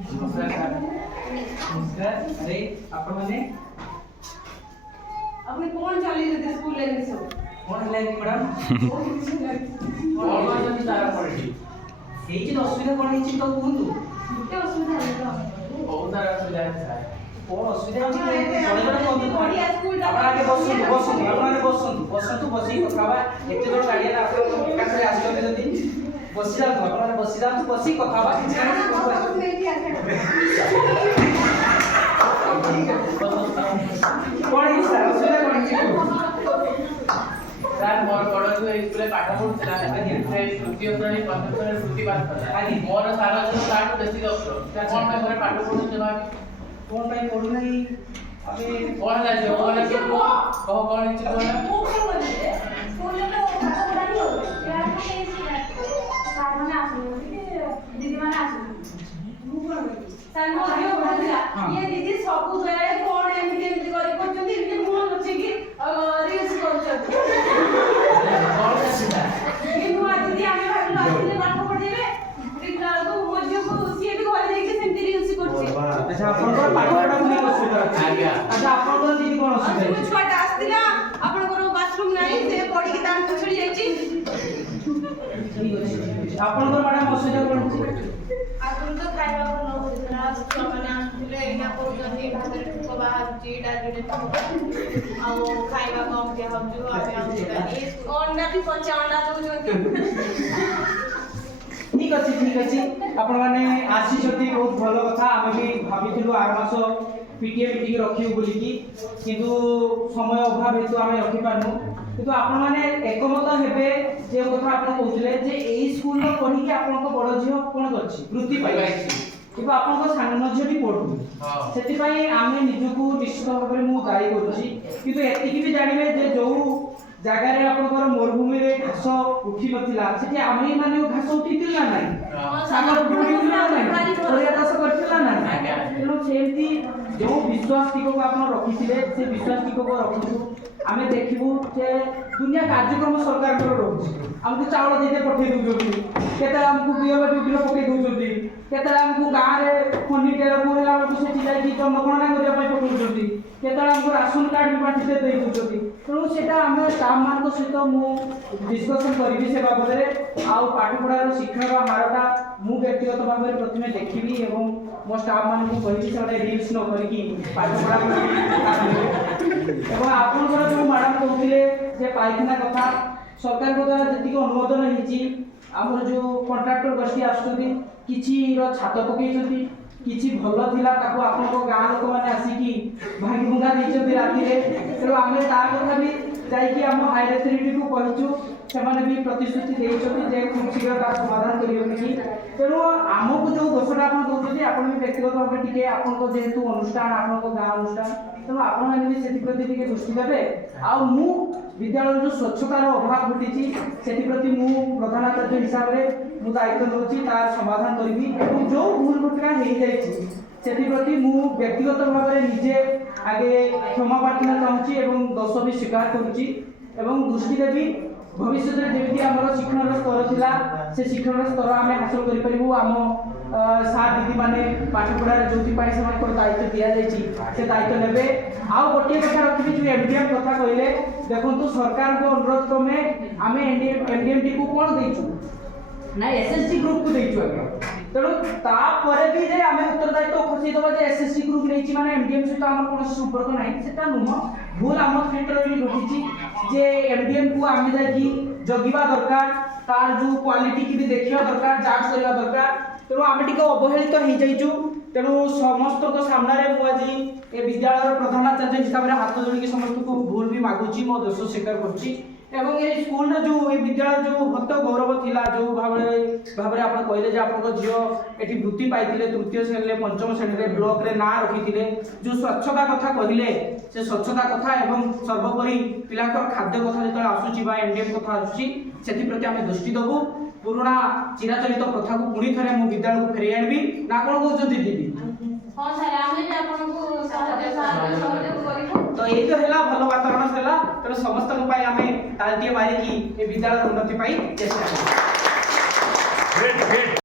नमस्कार अरे आपण माने अपने कौन चली रे स्कूल लेने से कोण हले की मैडम कोण जति तारा पडली एई जे असुविधा कोण हेची तो कुहतु के असुविधा है तो बहुत तारा असुविधा है कोण असुविधा अछि बड़े बड़े बढ़िया स्कूल आपण आगे बसंतु आपण आगे बसंतु बसी कथावा एते बड़ गाडिया आपण कासे आसले जदी बसी जातो आपण बसी जातो बसी कथावा कोण ही सर असुविधा कोण हेची सर मोर बड़ जो स्कूल पाठ पढुतला तृतीय श्रेणी पंचम श्रेणी वृत्ति पास करला मोर सारा जो स्टार्ट बेसी डॉक्टर कोन पे घरे पाठ पढुछ ना कोण पाई पडू नाही अबे कोन लाजे कोन के कहो कोन इच्छा कोन स्कूल में तो खाता पढ़ा नहीं हो यार के सर माने आसो दीदी माने आसो सर मो आयो बोलला ये दीदी सब गए कोन एमती एमती करी करछथि एमती मुंह नछि कि रील्स करछथि कोन सीधा किंतु आज दीदी हमें भाबिलो आसिले पाठ पढेबे देखला को मध्य को सीए भी घरे जाके सेमती रील्स करछि अच्छा आपनकर पाठ पढा कोनी असुविधा अछि आज्ञा अच्छा आपनकर दीदी कोन असुविधा आज छुआटा आस्तिला आपनकर बाथरूम नाही से पडी के दांत छड़ी जाईची आपनकर मैडम असुविधा कोन अछि आगुन तो खाଇବା को न होइला छुआମାନେ आସୁଥିଲେ ଏଇନା କହୁଛନ୍ତି ଭାତରେ ଠୁକ ବାହାରୁଛି ଡାଲିରେ ଠୁକ ଆଉ ଖାଇବା କମ ଦିଆ ହଉଛି ଆମେ ଆସିବାନି अंडा भी पचा अंडा दउजंती ठीक अछि आपण माने आसी छथि बहुत भलो कथा आमे भी भाबिथिलु आर मास पीटीए मीटिंग रखिउ बोली की किंतु समय अभाव हेतु आमे रखि पारनु किंतु आपण माने एकमत हेबे जे कथा आपण कहउथिले जे एई स्कूल रो पढी के आपण को बड़ झियो कोन करछि वृत्ति पाइबाछि किंतु आपण को सानो झियो भी पढु सेति पई आमे निजको निश्चित भाबरे मु गाई करछि किंतु एतिकी भी जानिबे जे जो जगह रे आपनकर मरुभूमि रे घास उठी नथिला सेठी आमे माने घास उठितिला नै सागर उठितिला नै ओरिया दास करतिला नै तेनो सेमती जो विश्वास टिको को आपण रखिथिले से विश्वास टिको को रखिथु आमे देखिबु जे दुनिया कार्यक्रम सरकार कर रहउछि हमकु चावल देते पठे दउजोती केते हमकु बियल ड्यूटी पके दउजोती केते हमकु गां रे खनी टेर मोहला को सेठी जाई कि जनगणना करिया पई पठउजोती केते हमकु राशन कार्ड भी बांटी दे दउजोती तेनो सेटा आमे स्टाफ मान को सहित मु डिस्कशन करिवि से बाबद रे आउ पाठ पढार शिक्षण हारटा मु व्यक्तिगत भाव में प्रथमे देखिबि एवं मो स्टाफ मान को कहिबि से रील्स न करी कि पाठ पढा एवं आपन जो मैडम कहथिले जे पाइखाना कथा सरकार को द्वारा जति को अनुमोदन हेची हमर जो कॉन्ट्रैक्टर गोष्ठी आछथि किछि रो छात पकेइछथि किछि भलो थिला ताको आपन को गां लोक माने आसी कि भागी भंगा दैछथि राती रे तेरो आमे ता कथा भी जाई कि हम हायर अथॉरिटी को कहिछु सेमाने भी प्रतिश्रुति दैछथि जे खूब शीघ्र ता समाधान करियो कि तेरो हमको जो दोषटा आपन कहथि आपन भी व्यक्तिगत भाबे टिके आपन को जेतु अनुष्ठान आपन को गां अनुष्ठान तो आपण माने भी सेति प्रति टिके दृष्टि देबे आ मु विद्यालय जो स्वच्छतार अभाव घटिछि सेति प्रति मु प्रधानाचार्य हिसाब रे मु दायित्व नउछि तार समाधान करबी एवं जो भूल घटना हेइ जाइछि सेति प्रति मु व्यक्तिगत भाबे निजे आगे क्षमा प्रार्थना चाहूछि एवं दोष भी स्वीकार करूछि एवं दृष्टि देबी भविष्य में जेमिति हमर शिक्षण स्तर थिला से शिक्षण स्तर आमे हासिल करि परिबु हम सार दीदी माने पाठ पढ़ा जोति पाई समान को दायित्व दिया जायछि से दायित्व लेबे आ गोटे कथा रखबी जो एमडीएम कथा कहले देखंतु सरकार को अनुरोध क्रमे आमे एमडीएमटी को कोन दैछु ना एसएसटी ग्रुप को दैछु आगे तेणु तापर भी जे आमे उत्तरदायित्व खसी दबा जे एसएसटी ग्रुप नैछि माने एमडीएम सहित हमर कोन संपर्क नाही सेटा नुह भूल हम क्षेत्र रे रखिछि जे एमडीएम को आमे जाई जगिबा दरकार तार जो क्वालिटी की भी देखिया दरकार जांच करबा दरकार तेणु आमे टिके अवहेलित हो जाइछु तेणु समस्त को सामने रे मु आज ए विद्यालय प्रधानाचार्य हिसाब रे हाथ जोड़ी के समस्त को भूल भी मागुची मो दोष स्वीकार करछि एवं ये स्कूल रे जो ए विद्यालय जो हत गौरव थिला जो भाबरे आपण कहले जे आपण को जियो एठी वृत्ति पाइथिले तृतीय श्रेणी रे पंचम श्रेणी रे ब्लॉक रे ना रखिथिले जो स्वच्छता कथा कहिले से स्वच्छता कथा एवं सर्वोपरि पिलाकर खाद्य कथा जेतले आसुची बा एमडीएम कथा आसुची सेति प्रति हम दृष्टि दबु पुराना चिराचरित प्रथा को पुणी थरे मु विद्यालय को फेरि आनबी ना कोन कहउछ दीदी हां सर आमे जे आपन को सहयोग करिबो तो ये तो हैला भलो वातावरण हैला तो समस्त को पाई हमें तालती मारी की ये विद्यालय उन्नति पाई चेष्टा ग्रेट